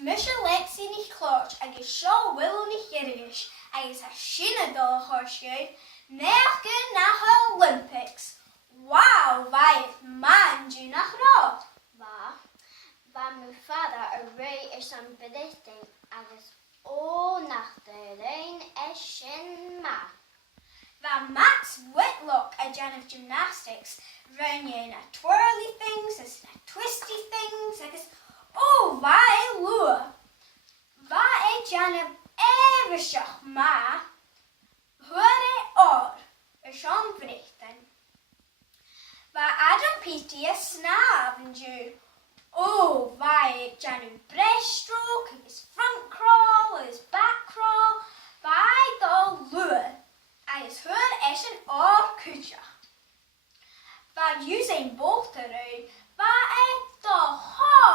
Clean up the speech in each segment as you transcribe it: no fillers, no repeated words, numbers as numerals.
Misha Lexy nicht klart, agus seo Willow nicht girish, agus a sinna dul horsgud, merken nach Olympics. Wow, vai het man du nach rad. Va mijn vader een rij is een bedichting, agus o nach de rein is sin ma. Va Max Whitlock a Jan of gymnastics, run ye na twirly things, as na twisty things, agus oh, vai lua. Va e Jan of evershach ma, hore or, Sean Brighton. Va Adam Petey a snab and you. Oh, vai Jan of breaststroke, his front crawl, his back crawl, vai the lua. As hur is an or kucha. Va using both around, va e the ha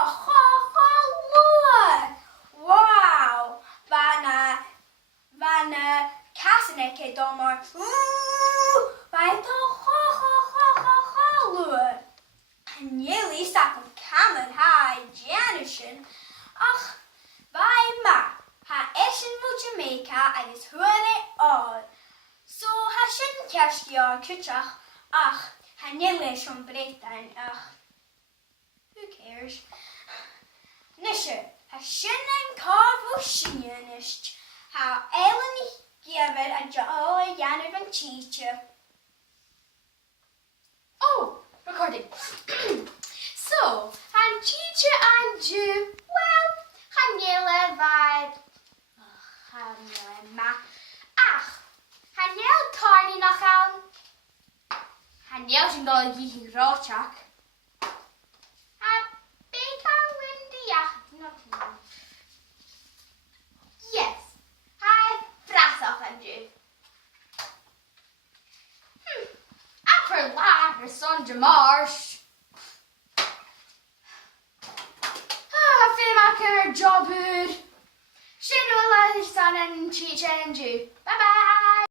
lua. Wow, va na casaneke domar. Va the ha lua. And nearly stuck on Cameron High Janishin. Ach, vai ma ha ischen mu Jamaica and is hur or. So ha sin kerski ar kuchach, ach, ha nille schon Britain, ach, who cares? Nische, ha sin en carvo sinjanisht, ha Eleni givet a joy janner van teacher. Oh, recording. So, han teacher and Jew, well, han nille vibe, han nille ma, ach, han jel tarni nach aan. Han jel sin dal yi rochak. Ha beka windy ach. Yes. Ha frasach an ju. Upper lager son Jamarsh. Film job. Shin will son and teacher and you. Bye bye.